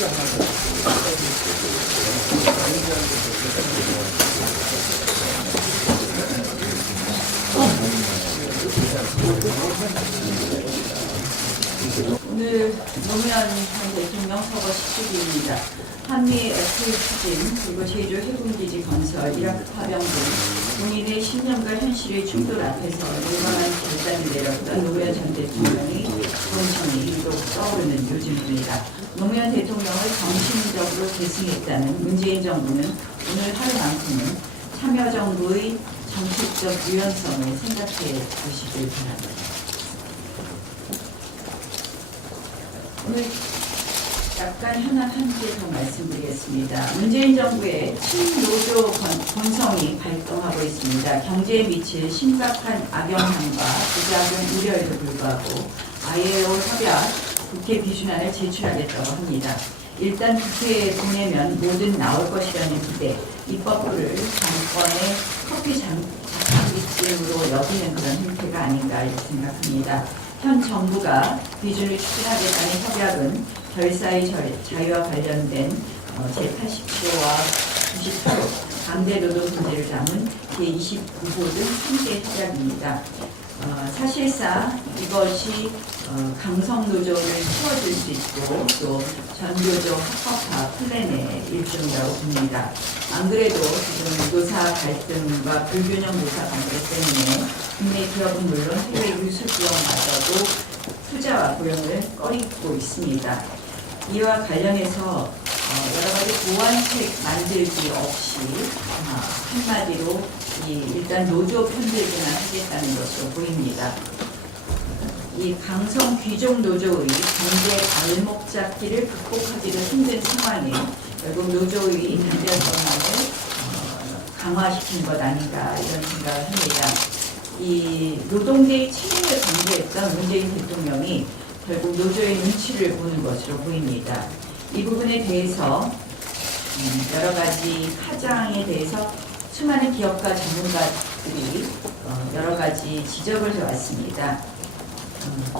오늘 노무현 전 대통령 서거 10주기입니다. 한미 FTA 추진, 그리고 제주 해군기지 건설, 이라크 파병 등 본인의 신념과 현실의 충돌 앞에서 용감한 결단을 내렸던 노무현 전 대통령의 본성이 유독 떠오르는 요즘입니다. 노무현 대통령을 정신적으로 계승했다는 문재인 정부는 오늘 하루만큼은 참여정부의 정책적 유연성을 생각해 보시길 바랍니다. 오늘 약간 현안 한 개 더 말씀드리겠습니다. 문재인 정부의 친노조 본성이 발동하고 있습니다. 경제에 미칠 심각한 악영향과 부작용 우려에도 불구하고 ILO 협약 국회 비준안을 제출하겠다고 합니다. 일단 국회에 보내면 뭐든 나올 것이라는 기대, 입법부를 정권의 커피 자판기쯤으로 여기는 그런 형태가 아닌가 이렇게 생각합니다. 현 정부가 비준을 추진하겠다는 협약은 결사의 자유와 관련된 제87호와 98호 강제노동 문제를 담은 제29호 등 3개 협약입니다. 사실상 이것이 강성노조를 키워줄 수 있고 또 전교조 합법화 플랜의 일종이라고 봅니다. 안 그래도 지금 노사 갈등과 불균형 노사 관계 때문에 국내 기업은 물론 해외 유수 기업마저도 투자와 고용을 꺼리고 있습니다. 이와 관련해서 여러 가지 보완책 만들기 없이 한마디로 일단 노조 편들기만 하겠다는 것으로 보입니다. 이 강성 귀족 노조의 경제 발목 잡기를 극복하기도 힘든 상황에 결국 노조의 단결성을 강화시킨 것 아닌가 이런 생각을 합니다. 이 노동계의 책임을 강조했던 문재인 대통령이 결국 노조의 눈치를 보는 것으로 보입니다. 이 부분에 대해서 여러 가지 파장에 대해서 수많은 기업가 전문가들이 여러 가지 지적을 해왔습니다.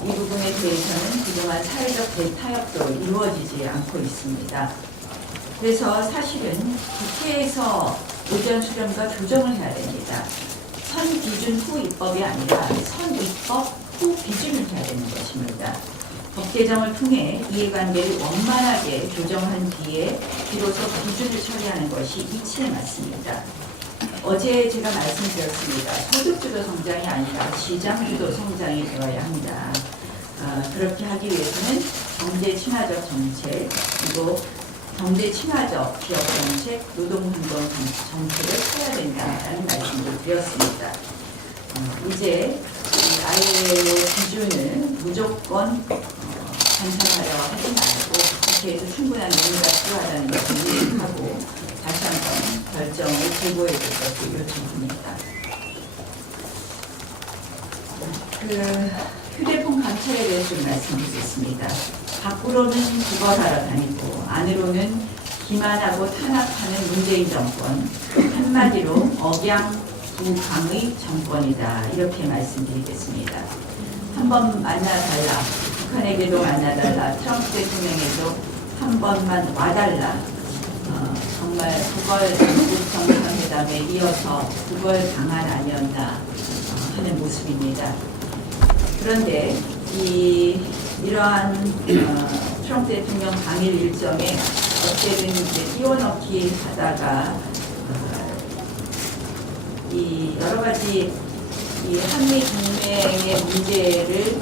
이 부분에 대해서는 그동안 사회적 대타협도 이루어지지 않고 있습니다. 그래서 사실은 국회에서 의견 수렴과 조정을 해야 됩니다. 선 기준 후 입법이 아니라 선 입법 후 기준을 해야 되는 것입니다. 법 개정을 통해 이해관계를 원만하게 조정한 뒤에 비로소 기준을 처리하는 것이 이치에 맞습니다. 어제 제가 말씀드렸습니다. 소득주도 성장이 아니라 시장주도 성장이 되어야 합니다. 그렇게 하기 위해서는 경제 친화적 정책, 그리고 경제 친화적 기업 정책, 노동운동 정책을 해야 된다는 말씀을 드렸습니다. 이제 ILO 기준을 무조건 관찰하려 하지 말고 국회에서 충분한 논의가 필요하다는 것을 인식하고 다시 한번 결정을 제고해 줄 것을 요청합니다. 휴대폰 감찰에 대해서 좀 말씀드리겠습니다. 밖으로는 구걸하러 다니고 안으로는 기만하고 탄압하는 문재인 정권, 한마디로 억양부강의 정권이다 이렇게 말씀드리겠습니다. 한번 만나달라, 북한에게도 만나달라, 트럼프 대통령에게도 한 번만 와달라. 정말 구걸 남북 정상회담에 이어서 구걸 방안 아니었나 하는 모습입니다. 그런데 이러한 트럼프 대통령 당일 일정에 어떻게든 이제 띄워넣기 하다가 여러 가지 한미 동맹의 문제를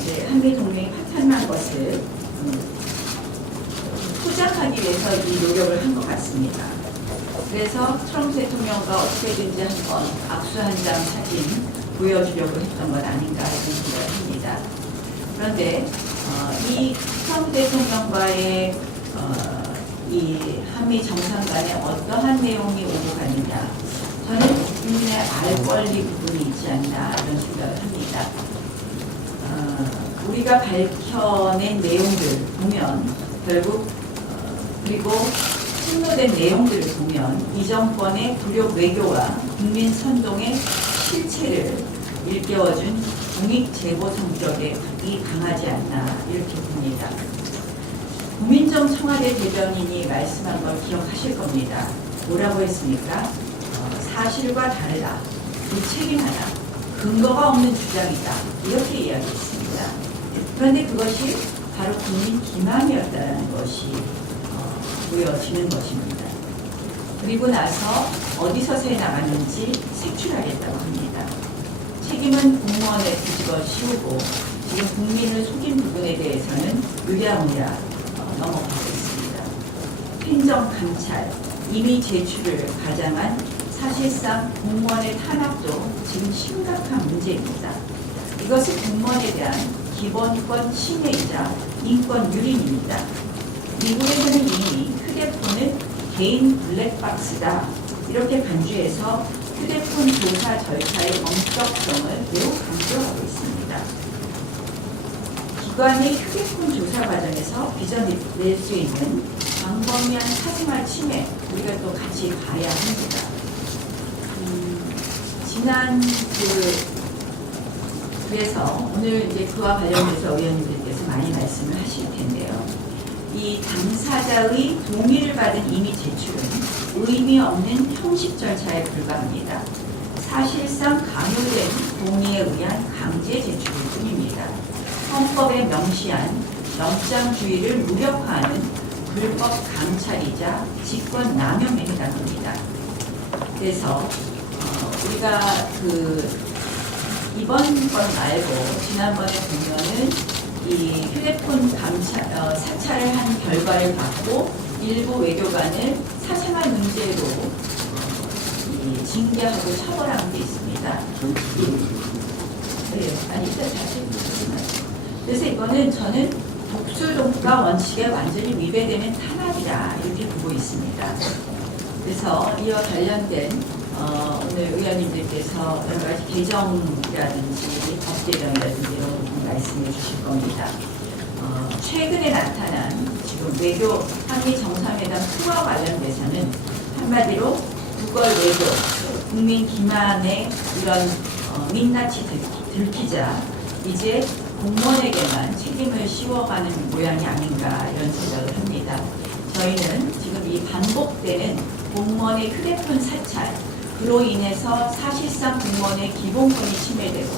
이제 한미 동맹이 파탄난 것을 포장하기 위해서 이 노력을 한 것 같습니다. 그래서 트럼프 대통령과 어떻게든지 한번 악수 한 장 사진 보여주려고 했던 것 아닌가 이런 생각을 합니다. 그런데 이 트럼프 대통령과의 이 한미 정상 간에 어떠한 내용이 오고 가느냐, 저는 국민의 알 권리 부분이 있지 않나 이런 생각을 합니다. 우리가 밝혀낸 내용들 보면 결국 그리고 폭로된 내용들을 보면 이 정권의 굴욕 외교와 국민 선동의 실체를 일깨워준 공익 제보 성격이 강하지 않나 이렇게 봅니다. 고민정 청와대 대변인이 말씀한 걸 기억하실 겁니다. 뭐라고 했습니까? 사실과 달라, 무책임하다, 근거가 없는 주장이다, 이렇게 이야기했습니다. 그런데 그것이 바로 국민 기만이었다는 것이 보여지는 것입니다. 그리고 나서 어디서 새 나갔는지 색출하겠다고 합니다. 책임은 공무원에 뒤집어 씌우고 지금 국민을 속인 부분에 대해서는 의아무야 넘어가고 있습니다. 행정감찰, 이미 제출을 가장한 사실상 공무원의 탄압도 지금 심각한 문제입니다. 이것은 공무원에 대한 기본권 침해이자 인권 유린입니다. 미국에서는 이미 휴대폰은 개인 블랙박스다 이렇게 간주해서 휴대폰 조사 절차의 엄격성을 매우 강조하고 있습니다. 기관의 휴대폰 조사 과정에서 빚어낼 수 있는 광범위한 사생활 침해 우리가 또 같이 봐야 합니다. 그래서 오늘 이제 그와 관련해서 의원님들께서 많이 말씀을 하실 텐데요. 이 당사자의 동의를 받은 이미 제출은 의미 없는 형식 절차에 불과합니다. 사실상 강요된 동의에 의한 강제 제출일 뿐입니다. 헌법에 명시한 영장주의를 무력화하는 불법 강찰이자 직권 남용에 해당합니다. 그래서 우리가 이번 건 말고 지난번에 보면은 이 휴대폰 사찰을 한 결과를 받고 일부 외교관을 사생활 문제로 징계하고 처벌한 게 있습니다. 네, 아니 일단 다시 보겠습니다. 그래서 이거는 저는 독수독가 원칙에 완전히 위배되는 탄압이다 이렇게 보고 있습니다. 그래서 이와 관련된 오늘 의원님들께서 여러 가지 개정이라든지 법 개정이라든지 이런 부분 말씀해 주실 겁니다. 최근에 나타난 지금 외교 한미 정상회담 투와 관련돼서는 한마디로 국걸 외교, 국민 기만의 이런 민낯이 들키자 이제 공무원에게만 책임을 씌워가는 모양이 아닌가 이런 생각을 합니다. 저희는 지금 이 반복되는 공무원의 휴대폰 사찰 그로 인해서 사실상 공무원의 기본권이 침해되고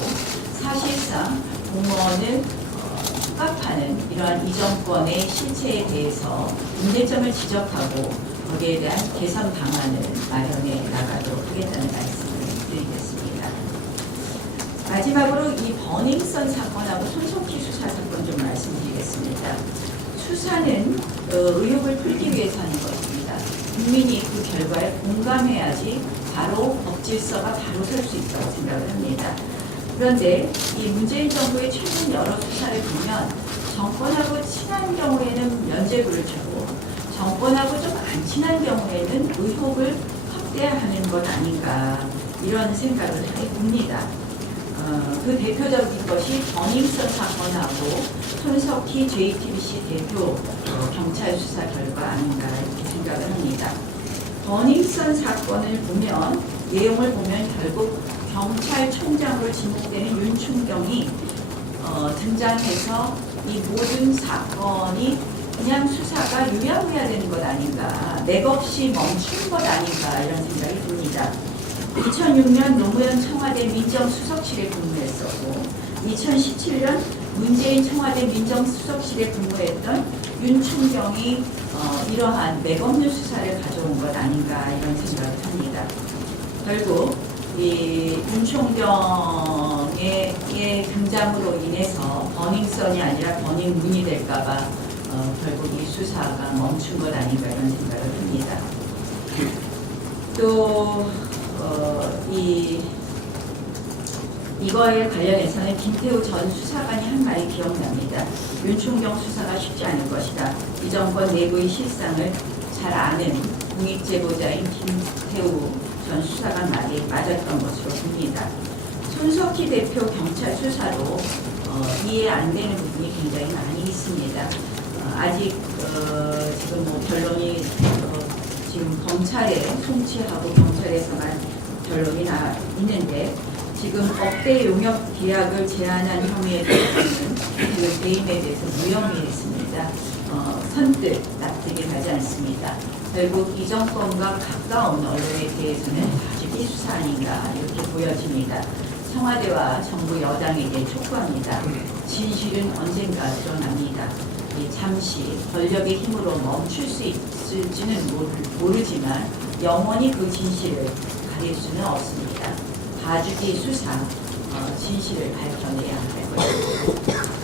사실상 공무원을 억압하는 이러한 이 정권의 실체에 대해서 문제점을 지적하고 거기에 대한 개선 방안을 마련해 나가도록 하겠다는 말씀을 드리겠습니다. 마지막으로 이 버닝썬 사건하고 손석희 수사 사건 좀 말씀드리겠습니다. 수사는 의혹을 풀기 위해서 하는 것입니다. 국민이 그 결과에 공감해야지 바로 법 질서가 바로 설 수 있다고 생각을 합니다. 그런데 이 문재인 정부의 최근 여러 수사를 보면 정권하고 친한 경우에는 면죄부를 주고 정권하고 좀 안 친한 경우에는 의혹을 확대하는 것 아닌가 이런 생각을 하게 됩니다. 그 대표적인 것이 버닝썬 사건하고 손석희 JTBC 대표 경찰 수사 결과 아닌가 이렇게 생각을 합니다. 버닝썬 사건을 보면 내용을 보면 결국 경찰총장으로 지목되는 윤충경이 등장해서 이 모든 사건이 그냥 수사가 유야무야 되는 것 아닌가, 맥없이 멈춘 것 아닌가 이런 생각이 듭니다. 2006년 노무현 청와대 민정수석실에 근무했었고 2017년 문재인 청와대 민정수석실에 근무했던 윤충경이 이러한 맥없는 수사를 가져온 것 아닌가 이런 생각을 합니다. 결국 이 윤충경의 등장으로 인해서 버닝썬이 아니라 버닝문이 될까봐 결국 이 수사가 멈춘 것 아닌가 이런 생각을 합니다. 또 이거에 관련해서는 김태우 전 수사관이 한 말이 기억납니다. 윤충경 수사가 쉽지 않을 것이다. 이 정권 내부의 실상을 잘 아는 공익제보자인 김태우 전 수사관 말이 맞았던 것으로 봅니다. 손석희 대표 경찰 수사로 이해 안 되는 부분이 굉장히 많이 있습니다. 아직 지금 뭐 결론이 지금 검찰에 송치하고 경찰에서만 결론이 나 있는데 지금 억대 용역 계약을 제한한 혐의에 대해서는 그 배임에 대해서 무혐의했습니다. 선뜻 납득이 가지 않습니다. 결국 이 정권과 가까운 언론에 대해서는 가족이 수사 아닌가 이렇게 보여집니다. 청와대와 정부 여당에게 촉구합니다. 진실은 언젠가 드러납니다. 잠시 권력의 힘으로 멈출 수 있을지는 모르지만 영원히 그 진실을 가릴 수는 없습니다. 봐주기 수사 진실을 밝혀내야 할 것입니다.